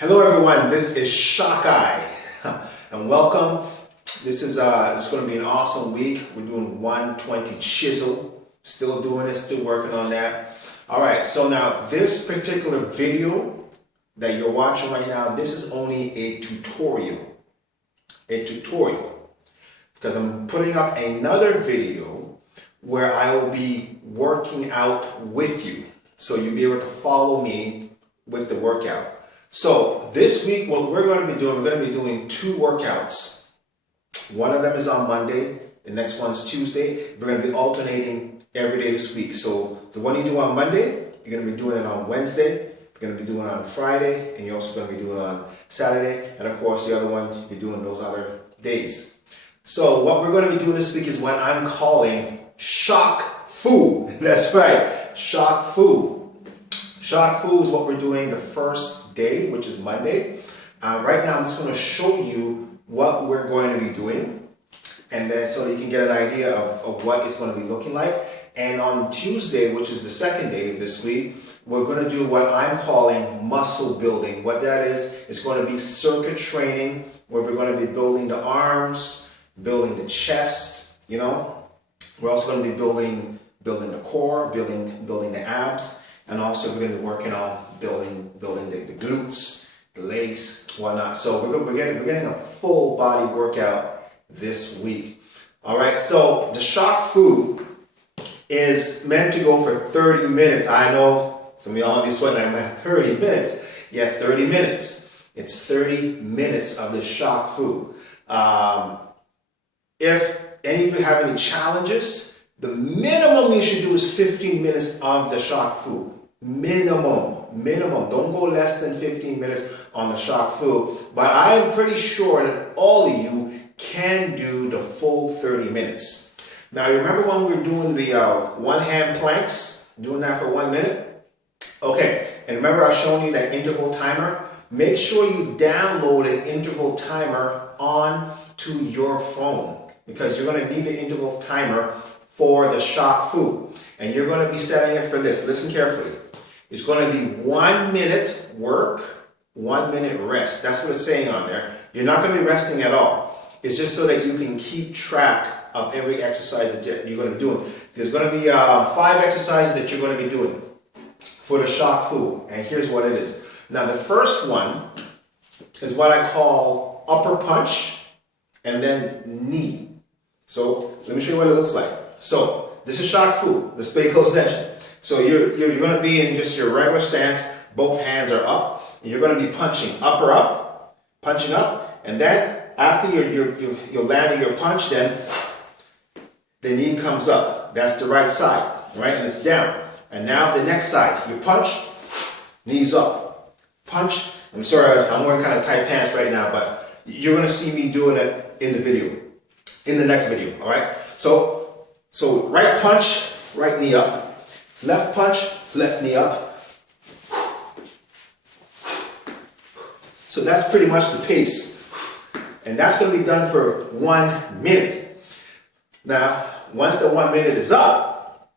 Hello everyone, this is Shaki and welcome. This is it's going to be an awesome week. We're doing 120 chisel. Still doing it, still working on that. Alright, so now this particular video that you're watching right now, this is only a tutorial. Because I'm putting up another video where I will be working out with you. So you'll be able to follow me with the workout. So this week, what we're going to be doing, we're going to be doing 2 workouts. One of them is on Monday, the next one's Tuesday. We're going to be alternating every day this week. So the one you do on Monday, you're going to be doing it on Wednesday. You're going to be doing it on Friday, and you're also going to be doing it on Saturday. And of course, the other one, you'll be doing those other days. So what we're going to be doing this week is what I'm calling shock food. That's right, shock food. Shock food is what we're doing the first day, which is Monday. Right now, I'm just going to show you what we're going to be doing, and then so that you can get an idea of what it's going to be looking like. And on Tuesday, which is the second day of this week, we're going to do what I'm calling muscle building. What that is, it's going to be circuit training, where we're going to be building the arms, building the chest, you know. We're also going to be building the core, building the abs. And also we're going to be working on building the glutes, the legs, whatnot. So we're getting a full body workout this week. All right. So the shock food is meant to go for 30 minutes. I know some of y'all might be sweating. I'm at 30 minutes. Yeah, 30 minutes. It's 30 minutes of this shock food. If any of you have any challenges, the minimum you should do is 15 minutes of the shock food. Minimum. Don't go less than 15 minutes on the shock food. But I'm pretty sure that all of you can do the full 30 minutes. Now, remember when we were doing the one-hand planks? Doing that for 1 minute? Okay. And remember I was showing you that interval timer? Make sure you download an interval timer onto your phone, because you're going to need the interval timer for the shock food. And you're going to be setting it for this. Listen carefully. It's going to be 1 minute work, 1 minute rest. That's what it's saying on there. You're not going to be resting at all. It's just so that you can keep track of every exercise that you're going to be doing. There's going to be 5 exercises that you're going to be doing for the shock food. And here's what it is. Now, the first one is what I call upper punch and then knee. So let me show you what it looks like. So this is shock food. Let's pay close attention. So you're going to be in just your regular stance. Both hands are up. And you're going to be punching upper up, punching up, and then after you're landing your punch, then the knee comes up. That's the right side, right? And it's down. And now the next side, you punch, knees up, punch. I'm sorry, I'm wearing kind of tight pants right now, but you're going to see me doing it in the video, in the next video. All right. So right punch, right knee up. Left punch, left knee up. So that's pretty much the pace. And that's going to be done for 1 minute. Now, once the 1 minute is up,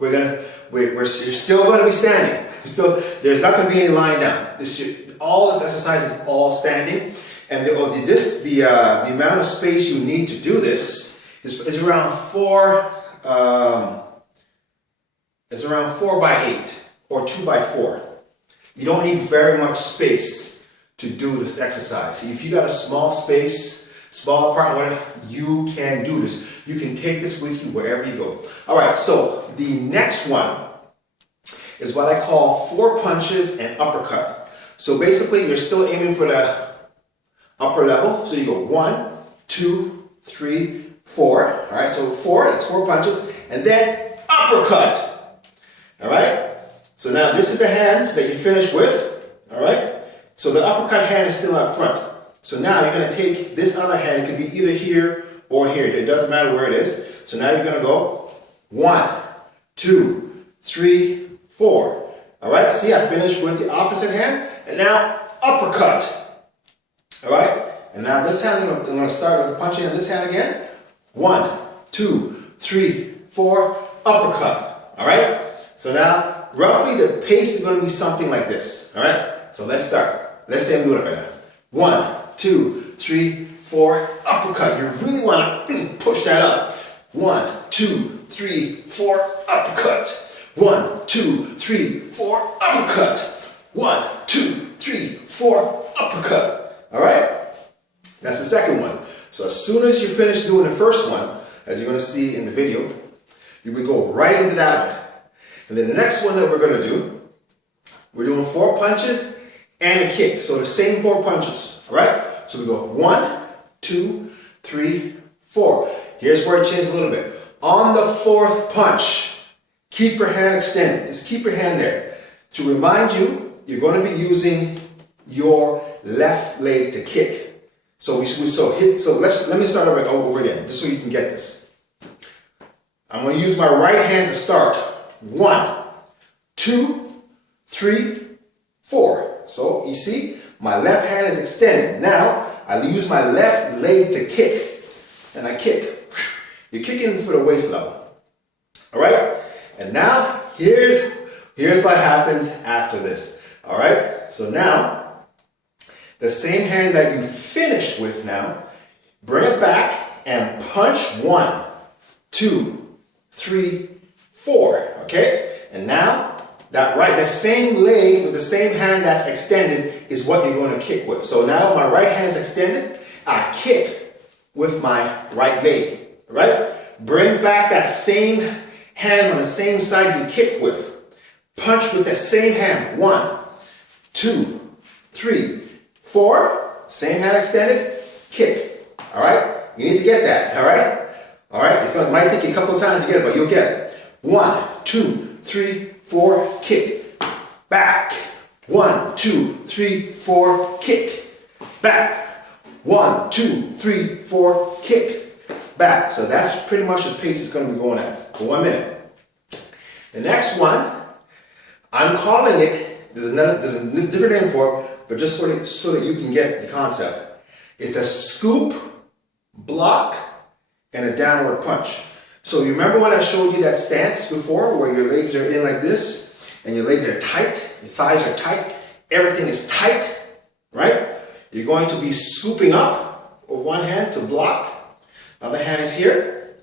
you're still going to be standing. There's not going to be any lying down. All this exercise is all standing. And the amount of space you need to do this is around 4 by 8 or 2 by 4. You don't need very much space to do this exercise. If you got a small space, small apartment, you can do this. You can take this with you wherever you go. All right, so the next one is what I call 4 punches and uppercut. So basically, you're still aiming for the upper level. So you go 1, 2, 3, 4. All right, so 4, that's 4 punches, and then uppercut. All right, so now this is the hand that you finish with. All right, so the uppercut hand is still up front. So now you're going to take this other hand. It could be either here or here. It doesn't matter where it is. So now you're going to go 1, 2, 3, 4. All right, see, I finished with the opposite hand, and now uppercut. All right, and now this hand, I'm going to start with the punching on this hand again. 1, 2, 3, 4, uppercut. All right. So now, roughly the pace is going to be something like this. All right. So let's start. let's say I'm doing it right now. 1, 2, 3, 4, uppercut. You really want to push that up. 1, 2, 3, 4, uppercut. 1, 2, 3, 4, uppercut. 1, 2, 3, 4, uppercut. All right? That's the second one. So as soon as you finish doing the first one, as you're going to see in the video, you will go right into that one. And then the next one that we're going to do, we're doing 4 punches and a kick. So the same 4 punches. All right? So we go 1, 2, 3, 4. Here's where it changes a little bit. On the 4th punch, keep your hand extended. Just keep your hand there. To remind you, you're going to be using your left leg to kick. So let me start over again, just so you can get this. I'm going to use my right hand to start. 1, 2, 3, 4. So you see, my left hand is extended. Now I use my left leg to kick, and I kick. You're kicking for the waist level. All right. And now here's what happens after this. All right. So now, the same hand that you finished with now, bring it back and punch 1, 2, 3, 4. Okay? And now, that same leg with the same hand that's extended is what you're going to kick with. So now my right hand's extended, I kick with my right leg. Right? Bring back that same hand on the same side you kick with. Punch with that same hand. 1, 2, 3, 4, same hand extended, kick. All right? You need to get that. All right? All right? It might take you a couple of times to get it, but you'll get it. 1, 2, 3, 4, kick. Back. 1, 2, 3, 4, kick. Back. 1, 2, 3, 4, kick. Back. So that's pretty much the pace it's going to be going at for 1 minute. The next one, I'm calling it, there's a different name for it, but just so that you can get the concept. It's a scoop, block, and a downward punch. So you remember when I showed you that stance before, where your legs are in like this, and your legs are tight, your thighs are tight, everything is tight, right? You're going to be scooping up with one hand to block, other hand is here,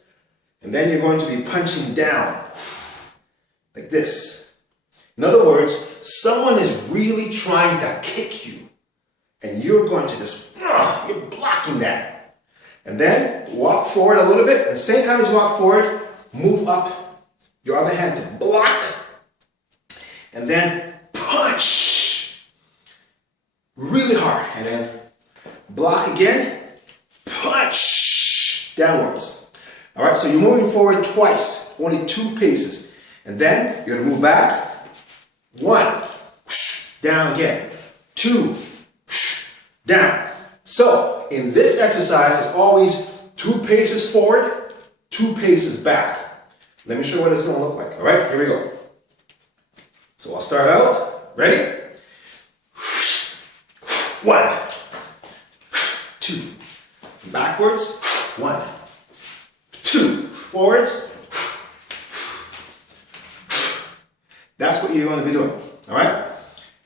and then you're going to be punching down, like this. In other words, someone is really trying to kick you, and you're going to just, you're blocking that. And then walk forward a little bit, and same time as you walk forward, move up your other hand to block, and then punch really hard, and then block again, punch downwards. All right, so you're moving forward twice, only 2 paces, and then you're going to move back. 1, down again. 2, down. So in this exercise, it's always 2 paces forward, 2 paces back. Let me show you what it's going to look like. All right, here we go. So I'll start out. Ready? 1, 2, backwards. 1, 2, forwards. That's what you're going to be doing, all right?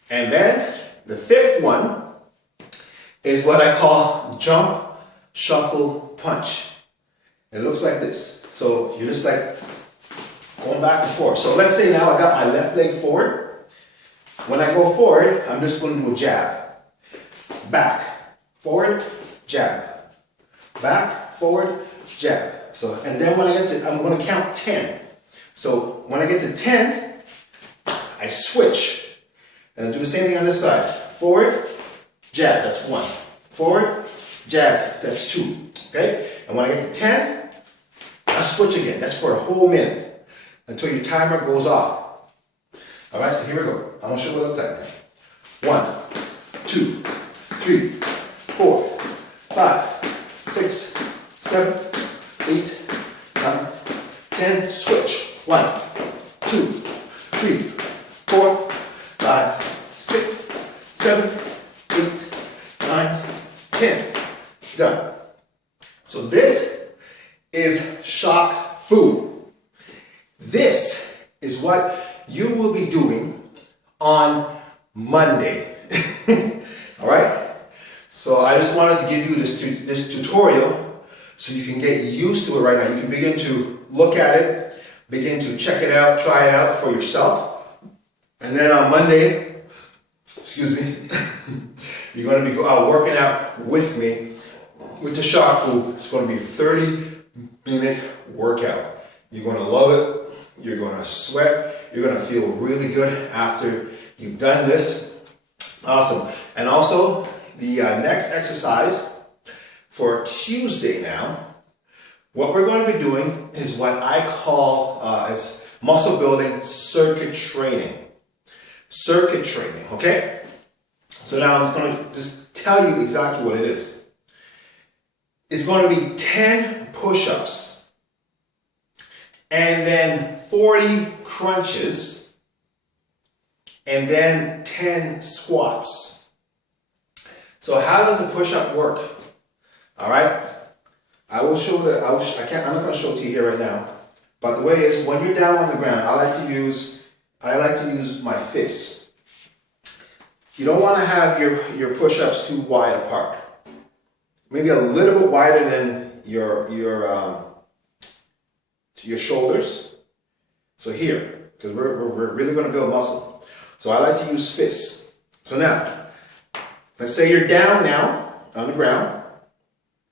And then the 5th one is what I call jump, shuffle, punch. It looks like this. So you're just like going back and forth. So let's say now I got my left leg forward. When I go forward, I'm just going to do a jab. Back, forward, jab. Back, forward, jab. So, and then when I get to, I'm going to count 10. So when I get to 10, I switch, and do the same thing on this side. Forward, jab, that's 1. Forward, jab, that's 2. Okay? And when I get to 10, I switch again. That's for a whole minute, until your timer goes off. Alright, so here we go. I'm going to show you what it looks like now. 1, 2, 3, 4, 5, 6, 7, 8, 9, 10, switch. 1, 2, 3, 4, 5, 6, 7, 8, 9, 10. Done. So this is shock fu. This is what you will be doing on Monday. So I just wanted to give you this tutorial so you can get used to it right now. You can begin to look at it, begin to check it out, try it out for yourself. And then on Monday, excuse me, you're going to be working out with me with the Shaki. It's going to be a 30-minute workout. You're going to love it. You're going to sweat. You're going to feel really good after you've done this. Awesome. And also, the next exercise for Tuesday now, what we're going to be doing is what I call as muscle building circuit training. Circuit training, okay? So now I'm just going to just tell you exactly what it is. It's going to be 10 push-ups and then 40 crunches and then 10 squats. So how does a push-up work? All right, I will show I'm not going to show it to you here right now. But the way is, when you're down on the ground, I like to use my fists. You don't want to have your push-ups too wide apart. Maybe a little bit wider than your shoulders. So here, because we're really going to build muscle. So I like to use fists. So now, let's say you're down now on the ground,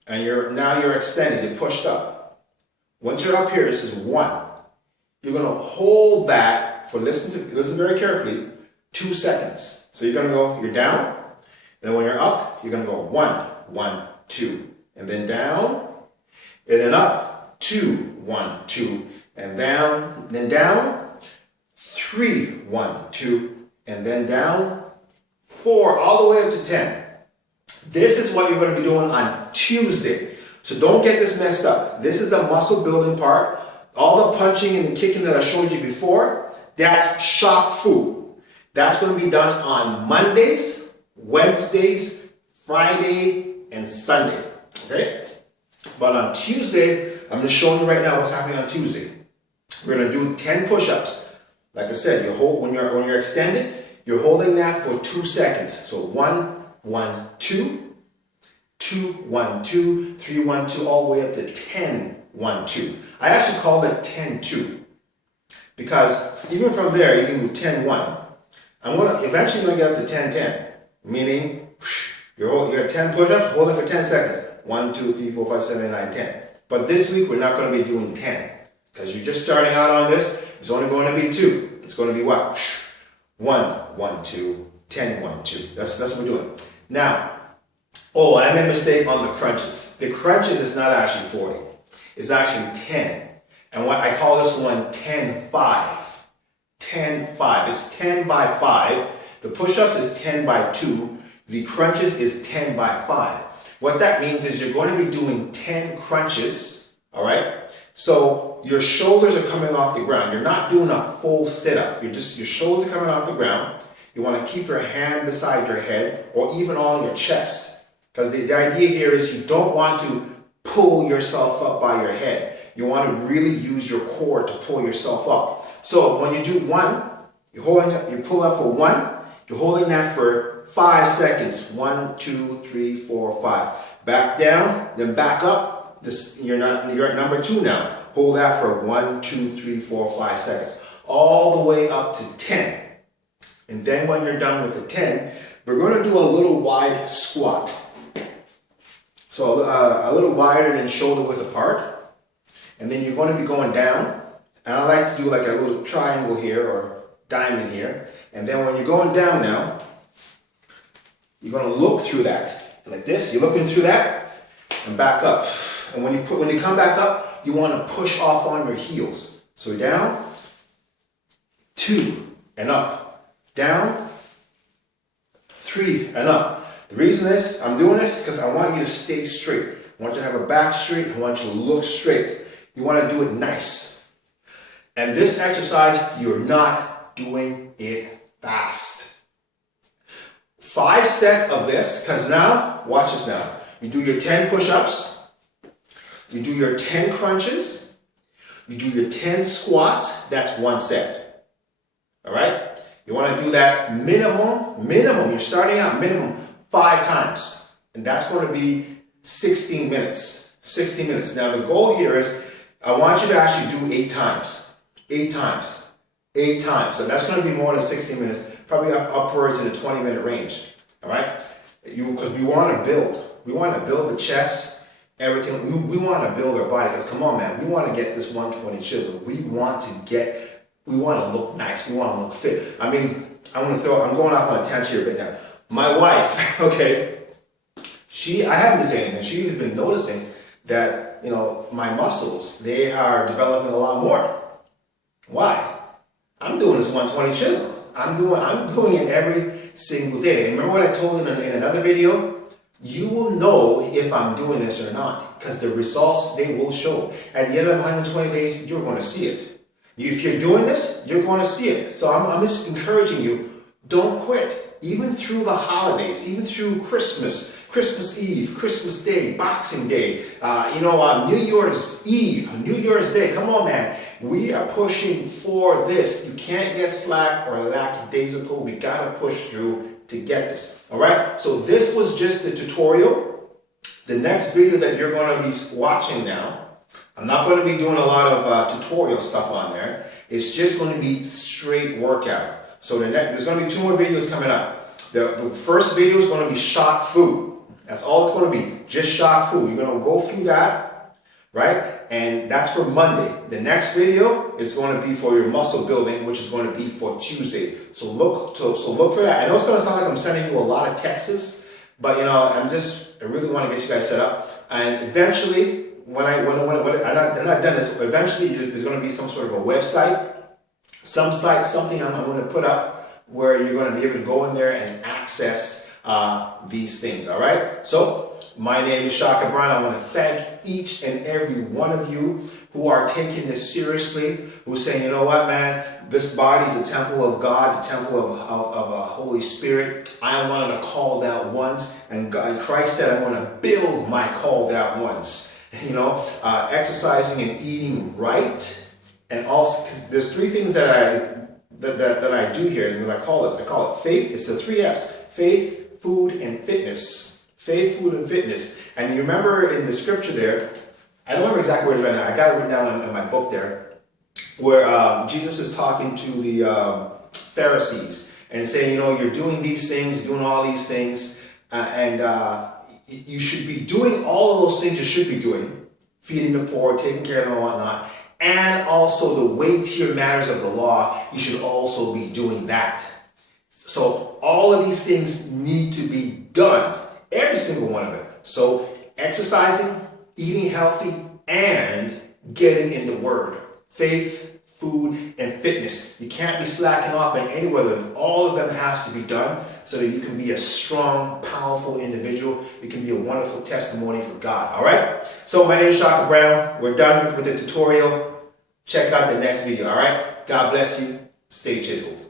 and you're extended, you're pushed up. Once you're up here, this is 1. You're going to hold that for, listen very carefully, 2 seconds. So you're going to go, you're down, and when you're up, you're going to go 1, 1, 2, and then down, and then up, 2, 1, 2, and down, then down, 3, 1, 2, and then down, 4, all the way up to 10. This is what you're going to be doing on Tuesday. So don't get this messed up. This is the muscle building part. All the punching and the kicking that I showed you before, that's Shaki. That's going to be done on Mondays, Wednesdays, Friday, and Sunday. Okay? But on Tuesday, I'm just showing you right now what's happening on Tuesday. We're going to do 10 push-ups. Like I said, when you're extended, you're holding that for 2 seconds. So 1, 1, 2, 2, 1, 2, 3, 1, 2, all the way up to 10, 1, 2. I actually call it 10, 2. Because even from there, you can do 10, 1. I'm eventually going to get up to 10, 10. Meaning, you're at 10 push-ups, hold it for 10 seconds. 1, 2, 3, 4, 5, 7, 8, 9, 10. But this week, we're not going to be doing 10. Because you're just starting out on this, it's only going to be 2. It's going to be what? 1, 1, 2, 10, 1, 2. That's what we're doing. Now, I made a mistake on the crunches. The crunches is not actually 40. It's actually 10. And what I call this one 10, 5. 10, 5. It's 10 by 5. The push-ups is 10 by 2. The crunches is 10 by 5. What that means is you're going to be doing 10 crunches, all right? So your shoulders are coming off the ground. You're not doing a full sit-up. Your shoulders are coming off the ground. You want to keep your hand beside your head or even on your chest. Because the idea here is you don't want to pull yourself up by your head. You want to really use your core to pull yourself up. So when you do 1, you pull up for 1, you're holding that for 5 seconds. 1, 2, 3, 4, 5. Back down, then back up. You're at number 2 now. Hold that for 1, 2, 3, 4, 5 seconds. All the way up to 10. And then when you're done with the 10, we're going to do a little wide squat. So a little wider than shoulder width apart. And then you're going to be going down. And I like to do like a little triangle here or diamond here. And then when you're going down now, you're going to look through that. Like this, you're looking through that and back up. And when you come back up, you want to push off on your heels. So down, 2, and up. Down, 3, and up. The reason is, I'm doing this because I want you to stay straight. I want you to have a back straight. I want you to look straight. You want to do it nice. And this exercise, you're not doing it fast. 5 sets of this, because now, watch this now. You do your 10 push-ups. You do your 10 crunches. You do your 10 squats. That's 1 set. All right? You want to do that minimum, you're starting out minimum 5 times. And that's going to be 16 minutes. 16 minutes. Now the goal here is I want you to actually do 8 times. 8 times. 8 times. So that's going to be more than 16 minutes, probably upwards in the 20-minute range. All right? Because we want to build. We want to build the chest, everything. We want to build our body. Because come on, man, we want to get this 120 chisel. We want to look nice. We want to look fit. I mean, I'm going off on a tangent here right now. My wife, okay, I haven't been saying anything. She's been noticing that, you know, my muscles, they are developing a lot more. Why? I'm doing this 120 chisel. I'm doing it every single day. And remember what I told you in another video? You will know if I'm doing this or not, because the results, they will show. At the end of 120 days, you're going to see it. If you're doing this, you're going to see it. So I'm just encouraging you, don't quit. Even through the holidays, even through Christmas, Christmas Eve, Christmas Day, Boxing Day, New Year's Eve, New Year's Day. Come on, man. We are pushing for this. You can't get slack or lackadaisical. We got to push through to get this. All right? So this was just the tutorial. The next video that you're going to be watching now, I'm not going to be doing a lot of tutorial stuff on there. It's just going to be straight workout. So there's going to be 2 more videos coming up. The first video is going to be shock food. That's all it's going to be. Just shock food. You're going to go through that, right? And that's for Monday. The next video is going to be for your muscle building, which is going to be for Tuesday. So look for that. I know it's going to sound like I'm sending you a lot of texts, but you know, I really want to get you guys set up. And eventually, when I'm not done this, eventually there's going to be some sort of a website. Something I'm going to put up where you're going to be able to go in there and access these things, all right? So, my name is Shaki Brown. I want to thank each and every one of you who are taking this seriously, who are saying, you know what, man, this body is a temple of God, the temple of a Holy Spirit. I am one of the called out ones, and Christ said I want to build my called out ones. You know, exercising and eating right. And also, because there's 3 things that I do here, and I call it faith. It's the 3 F's: faith, food, and fitness. Faith, food, and fitness. And you remember in the scripture there, I don't remember exactly where it's written. I got it written down in my book there, where Jesus is talking to the Pharisees and saying, you know, you're doing these things, doing all these things, and you should be doing all of those things you should be doing, feeding the poor, taking care of them and whatnot. And also the weightier matters of the law, you should also be doing that. So all of these things need to be done. Every single one of it. So exercising, eating healthy, and getting in the Word. Faith, food, and fitness. You can't be slacking off in any one of them. All of them has to be done so that you can be a strong, powerful individual. You can be a wonderful testimony for God. All right? So my name is Shaki Brown. We're done with the tutorial. Check out the next video. All right? God bless you. Stay chiseled.